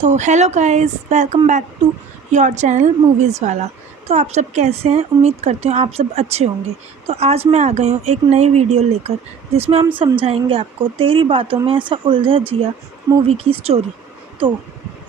तो hello guys, welcome back to your channel movies वाला। तो आप सब कैसे हैं? उम्मीद करती हूँ आप सब अच्छे होंगे। तो आज मैं आ गई हूँ एक नई वीडियो लेकर, जिसमें हम समझाएंगे आपको तेरी बातों में ऐसा उलझा जिया मूवी की स्टोरी। तो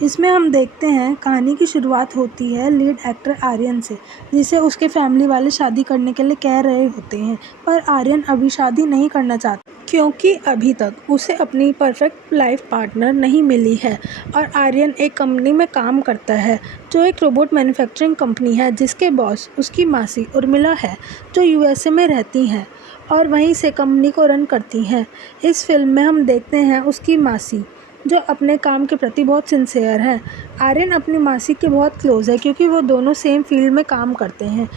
इसमें हम देखते हैं कहानी की शुरुआत होती है लीड एक्टर आर्यन से, जिसे उसके फैमिली वाले शादी करने के लिए कह रहे होते हैं। पर आर्यन अभी शादी नहीं करना चाहता, क्योंकि अभी तक उसे अपनी परफेक्ट लाइफ पार्टनर नहीं मिली है। और आर्यन एक कंपनी में काम करता है, जो एक रोबोट मैन्युफैक्चरिंग कंपनी है, जिसके बॉस उसकी मासी उर्मिला है, जो यूएसए में रहती हैं और वहीं से कंपनी को रन करती हैं। इस फिल्म में हम देखते हैं उसकी मासी, जो अपने काम के प्रति बहुत सिंसियर है। आर्यन अपनी मासी के बहुत क्लोज है, क्योंकि वो दोनों सेम फील्ड में काम करते हैं।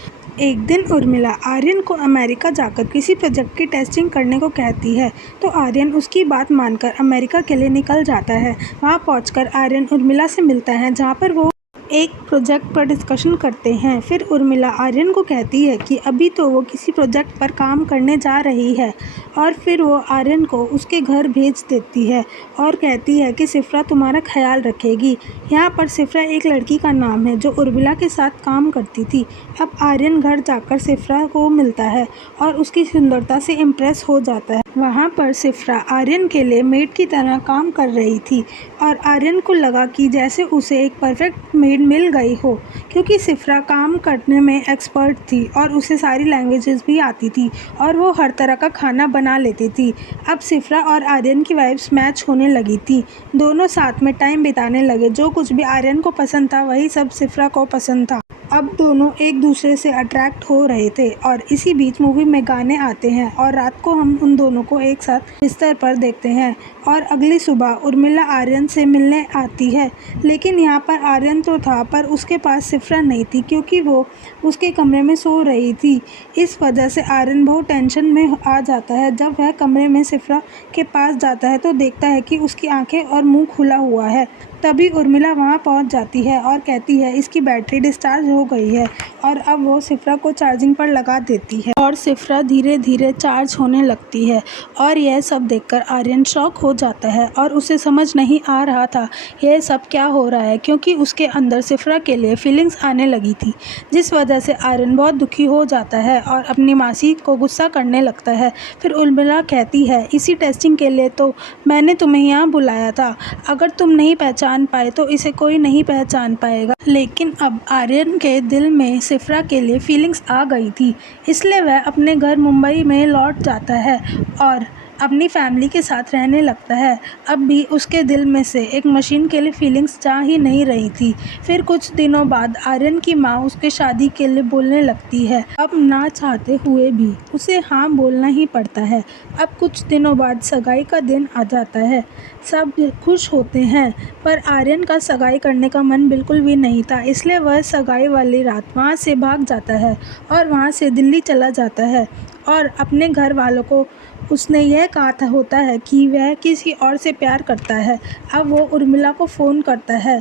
एक दिन उर्मिला आर्यन को अमेरिका जाकर किसी प्रोजेक्ट की टेस्टिंग करने को कहती है, तो आर्यन उसकी बात मानकर अमेरिका के लिए निकल जाता है। वहां पहुंचकर आर्यन उर्मिला से मिलता है, जहां पर वो एक प्रोजेक्ट पर डिस्कशन करते हैं। फिर उर्मिला आर्यन को कहती है कि अभी तो वो किसी प्रोजेक्ट पर काम करने जा रही है, और फिर वो आर्यन को उसके घर भेज देती है और कहती है कि सिफ्रा तुम्हारा ख्याल रखेगी। यहाँ पर सिफ्रा एक लड़की का नाम है, जो उर्मिला के साथ काम करती थी। अब आर्यन घर जाकर सिफ्रा को मिलता है और उसकी सुंदरता से इम्प्रेस हो जाता है। वहाँ पर सिफ्रा आर्यन के लिए मेड की तरह काम कर रही थी, और आर्यन को लगा कि जैसे उसे एक परफेक्ट मेड मिल गई हो, क्योंकि सिफ्रा काम करने में एक्सपर्ट थी और उसे सारी लैंग्वेजेस भी आती थी और वो हर तरह का खाना बना लेती थी। अब सिफ्रा और आर्यन की वाइब्स मैच होने लगी थी। दोनों साथ में टाइम बिताने लगे। जो कुछ भी आर्यन को पसंद था, वही सब सिफ्रा को पसंद था। अब दोनों एक दूसरे से अट्रैक्ट हो रहे थे, और इसी बीच मूवी में गाने आते हैं और रात को हम उन दोनों को एक साथ बिस्तर पर देखते हैं। और अगली सुबह उर्मिला आर्यन से मिलने आती है, लेकिन यहाँ पर आर्यन तो था, पर उसके पास सिफ्रा नहीं थी, क्योंकि वो उसके कमरे में सो रही थी। इस वजह से आर्यन बहुत टेंशन में आ जाता है। जब वह कमरे में सिफ्रा के पास जाता है, तो देखता है कि उसकी आंखें और मुंह खुला हुआ है। तभी उर्मिला वहां पहुंच जाती है और कहती है इसकी बैटरी डिस्चार्ज हो गई है, और अब वो सिफ्रा को चार्जिंग पर लगा देती है और सिफ्रा धीरे धीरे चार्ज होने लगती है। और यह सब देखकर आर्यन शॉक हो जाता है और उसे समझ नहीं आ रहा था यह सब क्या हो रहा है, क्योंकि उसके अंदर सिफ्रा के लिए फीलिंग्स आने लगी थी। जिस वजह से आर्यन बहुत दुखी हो जाता है और अपनी मासी को गुस्सा करने लगता है। फिर उर्मिला कहती है इसी टेस्टिंग के लिए तो मैंने तुम्हें यहाँ बुलाया था। अगर तुम नहीं पहचान पाए तो इसे कोई नहीं पहचान पाएगा। लेकिन अब आर्यन के दिल में सिफ्रा के लिए फीलिंग्स आ गई थी, इसलिए वह अपने घर मुंबई में लौट जाता है और अपनी फैमिली के साथ रहने लगता है। अब भी उसके दिल में से एक मशीन के लिए फीलिंग्स जा ही नहीं रही थी। फिर कुछ दिनों बाद आर्यन की माँ उसके शादी के लिए बोलने लगती है। अब ना चाहते हुए भी उसे हाँ बोलना ही पड़ता है। अब कुछ दिनों बाद सगाई का दिन आ जाता है। सब खुश होते हैं, पर आर्यन का सगाई करने का मन बिल्कुल भी नहीं था, इसलिए वह सगाई वाली रात वहाँ से भाग जाता है और वहाँ से दिल्ली चला जाता है। और अपने घर वालों को उसने यह कहा था होता है कि वह किसी और से प्यार करता है। अब वो उर्मिला को फ़ोन करता है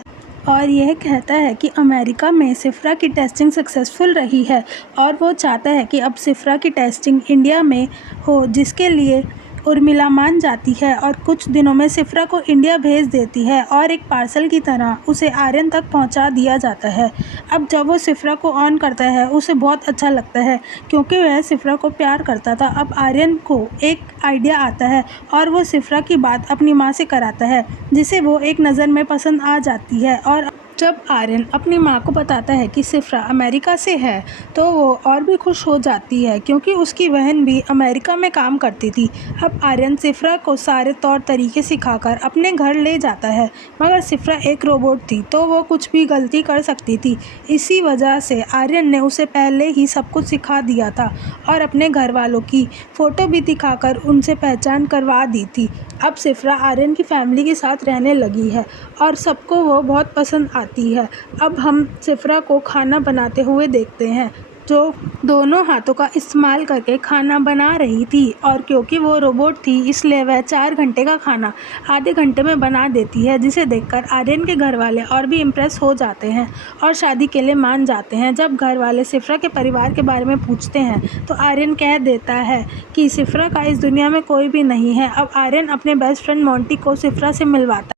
और यह कहता है कि अमेरिका में सिफ्रा की टेस्टिंग सक्सेसफुल रही है, और वो चाहता है कि अब सिफ्रा की टेस्टिंग इंडिया में हो, जिसके लिए उर्मिला मान जाती है और कुछ दिनों में सिफ्रा को इंडिया भेज देती है और एक पार्सल की तरह उसे आर्यन तक पहुंचा दिया जाता है। अब जब वो सिफ्रा को ऑन करता है, उसे बहुत अच्छा लगता है, क्योंकि वह सिफ्रा को प्यार करता था। अब आर्यन को एक आइडिया आता है और वो सिफ्रा की बात अपनी माँ से कराता है, जिसे वो एक नज़र में पसंद आ जाती है। और जब आर्यन अपनी माँ को बताता है कि सिफ्रा अमेरिका से है, तो वो और भी खुश हो जाती है, क्योंकि उसकी बहन भी अमेरिका में काम करती थी। अब आर्यन सिफ्रा को सारे तौर तरीके सिखाकर अपने घर ले जाता है, मगर सिफ्रा एक रोबोट थी, तो वो कुछ भी गलती कर सकती थी। इसी वजह से आर्यन ने उसे पहले ही सब कुछ सिखा दिया था और अपने घर वालों की फ़ोटो भी दिखाकर उनसे पहचान करवा दी थी। अब सिफ्रा आर्यन की फैमिली के साथ रहने लगी है और सबको वो बहुत पसंद आती है। अब हम सिफ्रा को खाना बनाते हुए देखते हैं, जो दोनों हाथों का इस्तेमाल करके खाना बना रही थी, और क्योंकि वो रोबोट थी, इसलिए वह 4 घंटे का खाना आधे घंटे में बना देती है, जिसे देखकर आर्यन के घर वाले और भी इम्प्रेस हो जाते हैं और शादी के लिए मान जाते हैं। जब घर वाले सिफ्रा के परिवार के बारे में पूछते हैं, तो आर्यन कह देता है कि सिफ्रा का इस दुनिया में कोई भी नहीं है। अब आर्यन अपने बेस्ट फ्रेंड मोंटी को सिफ्रा से मिलवाता है।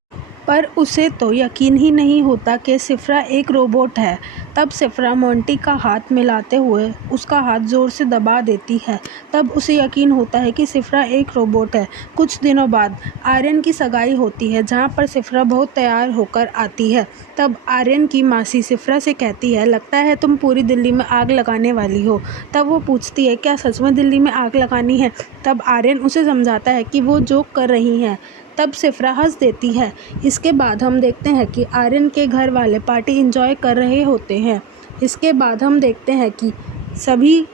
पर उसे तो यकीन ही नहीं होता कि सिफ्रा एक रोबोट है। तब सिफ्रा मोंटी का हाथ मिलाते हुए उसका हाथ ज़ोर से दबा देती है। तब उसे यकीन होता है कि सिफ्रा एक रोबोट है। कुछ दिनों बाद आर्यन की सगाई होती है, जहाँ पर सिफ्रा बहुत तैयार होकर आती है। तब आर्यन की मासी सिफ्रा से कहती है, लगता है तुम पूरी दिल्ली में आग लगाने वाली हो। तब वो पूछती है, क्या सच में दिल्ली में आग लगानी है? तब आर्यन उसे समझाता है कि वो जोक कर रही हैं। तब सिफ्रा हंस देती है। इसके बाद हम देखते हैं कि आर्यन के घर वाले पार्टी एंजॉय कर रहे होते हैं। इसके बाद हम देखते हैं कि सभी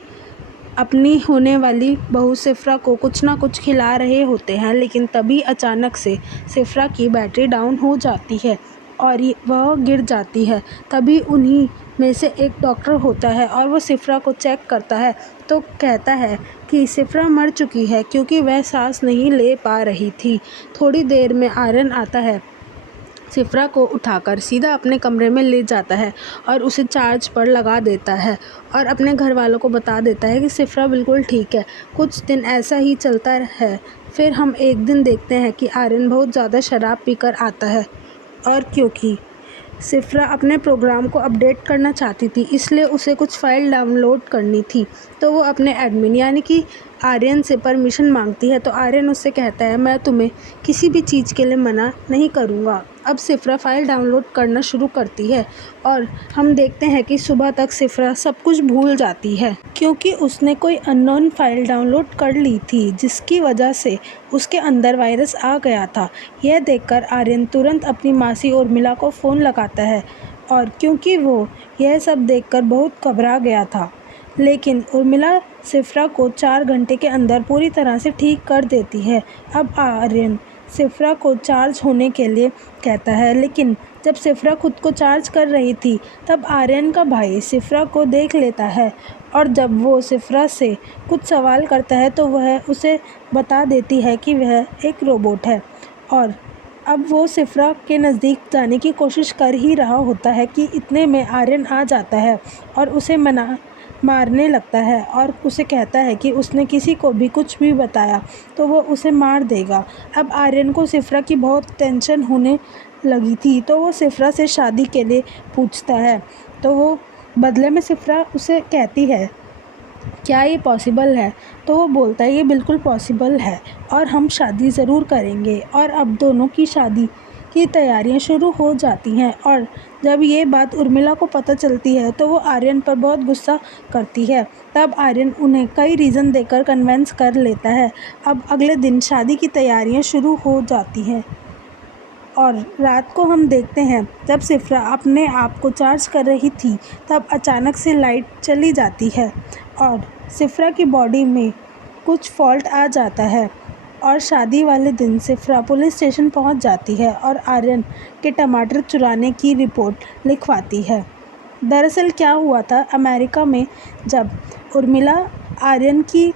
अपनी होने वाली बहू सिफ्रा को कुछ ना कुछ खिला रहे होते हैं, लेकिन तभी अचानक से सिफ्रा की बैटरी डाउन हो जाती है और वह गिर जाती है। तभी उन्हीं में से एक डॉक्टर होता है और वो सिफ्रा को चेक करता है तो कहता है कि सिफ्रा मर चुकी है क्योंकि वह सांस नहीं ले पा रही थी। थोड़ी देर में आर्यन आता है, सिफ्रा को उठाकर सीधा अपने कमरे में ले जाता है और उसे चार्ज पर लगा देता है और अपने घर वालों को बता देता है कि सिफ्रा बिल्कुल ठीक है। कुछ दिन ऐसा ही चलता है। फिर हम एक दिन देखते हैं कि आर्यन बहुत ज़्यादा शराब पीकर आता है और क्योंकि सिफ्रा अपने प्रोग्राम को अपडेट करना चाहती थी, इसलिए उसे कुछ फ़ाइल डाउनलोड करनी थी। तो वो अपने एडमिन यानी कि आर्यन से परमिशन मांगती है। तो आर्यन उससे कहता है, मैं तुम्हें किसी भी चीज़ के लिए मना नहीं करूँगा। अब सिफ्रा फ़ाइल डाउनलोड करना शुरू करती है और हम देखते हैं कि सुबह तक सिफ्रा सब कुछ भूल जाती है क्योंकि उसने कोई अननोन फ़ाइल डाउनलोड कर ली थी, जिसकी वजह से उसके अंदर वायरस आ गया था। यह देखकर आर्यन तुरंत अपनी मासी उर्मिला को फ़ोन लगाता है और क्योंकि वो यह सब देखकर बहुत घबरा गया था, लेकिन उर्मिला सिफ्रा को 4 घंटे के अंदर पूरी तरह से ठीक कर देती है। अब आर्यन सिफ्रा को चार्ज होने के लिए कहता है, लेकिन जब सिफ्रा खुद को चार्ज कर रही थी तब आर्यन का भाई सिफ्रा को देख लेता है और जब वो सिफ्रा से कुछ सवाल करता है तो वह उसे बता देती है कि वह एक रोबोट है। और अब वो सिफ्रा के नज़दीक जाने की कोशिश कर ही रहा होता है कि इतने में आर्यन आ जाता है और उसे मारने लगता है और उसे कहता है कि उसने किसी को भी कुछ भी बताया तो वो उसे मार देगा। अब आर्यन को सिफ्रा की बहुत टेंशन होने लगी थी, तो वो सिफ्रा से शादी के लिए पूछता है। तो वो बदले में सिफ्रा उसे कहती है, क्या ये पॉसिबल है? तो वो बोलता है, ये बिल्कुल पॉसिबल है और हम शादी ज़रूर करेंगे। और अब दोनों की शादी की तैयारियां शुरू हो जाती हैं और जब ये बात उर्मिला को पता चलती है तो वो आर्यन पर बहुत गुस्सा करती है। तब आर्यन उन्हें कई रीज़न देकर कन्विंस कर लेता है। अब अगले दिन शादी की तैयारियां शुरू हो जाती हैं और रात को हम देखते हैं जब सिफ्रा अपने आप को चार्ज कर रही थी तब अचानक से लाइट चली जाती है और सिफ्रा की बॉडी में कुछ फॉल्ट आ जाता है और शादी वाले दिन सिफ्रा पुलिस स्टेशन पहुंच जाती है और आर्यन के टमाटर चुराने की रिपोर्ट लिखवाती है। दरअसल क्या हुआ था, अमेरिका में जब उर्मिला आर्यन की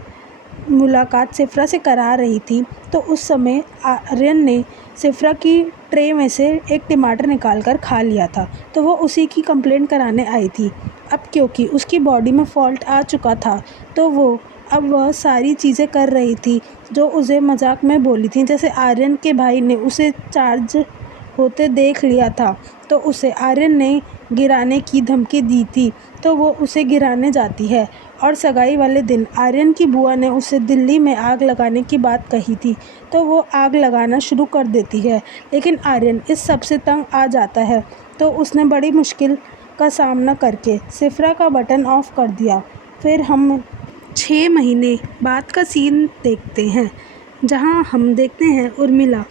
मुलाकात सिफ्रा से करा रही थी तो उस समय आर्यन ने सिफ्रा की ट्रे में से एक टमाटर निकाल कर खा लिया था, तो वो उसी की कंप्लेंट कराने आई थी। अब क्योंकि उसकी बॉडी में फॉल्ट आ चुका था तो अब वह सारी चीज़ें कर रही थी जो उसे मजाक में बोली थी। जैसे आर्यन के भाई ने उसे चार्ज होते देख लिया था तो उसे आर्यन ने गिराने की धमकी दी थी, तो वो उसे गिराने जाती है। और सगाई वाले दिन आर्यन की बुआ ने उसे दिल्ली में आग लगाने की बात कही थी, तो वो आग लगाना शुरू कर देती है। लेकिन आर्यन इस सब से तंग आ जाता है तो उसने बड़ी मुश्किल का सामना करके सिफ्रा का बटन ऑफ कर दिया। फिर हम 6 महीने बाद का सीन देखते हैं, जहां हम देखते हैं उर्मिला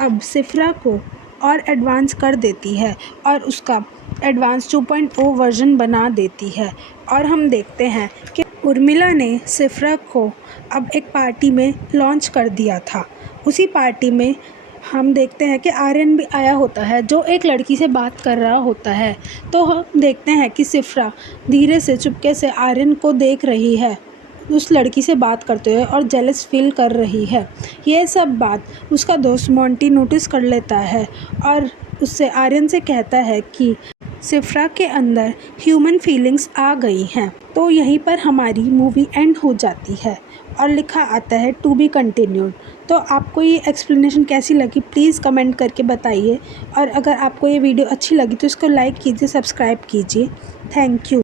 अब सिफ्रा को और एडवांस कर देती है और उसका एडवांस 2.0 वर्जन बना देती है। और हम देखते हैं कि उर्मिला ने सिफ्रा को अब एक पार्टी में लॉन्च कर दिया था। उसी पार्टी में हम देखते हैं कि आर्यन भी आया होता है जो एक लड़की से बात कर रहा होता है। तो हम देखते हैं कि सिफ्रा धीरे से चुपके से आर्यन को देख रही है, उस लड़की से बात करते हुए, और जेलस फील कर रही है। यह सब बात उसका दोस्त मोंटी नोटिस कर लेता है और उससे आर्यन से कहता है कि सिफ्रा के अंदर ह्यूमन फीलिंग्स आ गई हैं। तो यहीं पर हमारी मूवी एंड हो जाती है और लिखा आता है टू बी कंटिन्यूड। तो आपको ये एक्सप्लेनेशन कैसी लगी प्लीज़ कमेंट करके बताइए, और अगर आपको ये वीडियो अच्छी लगी तो इसको लाइक कीजिए, सब्सक्राइब कीजिए। Thank you.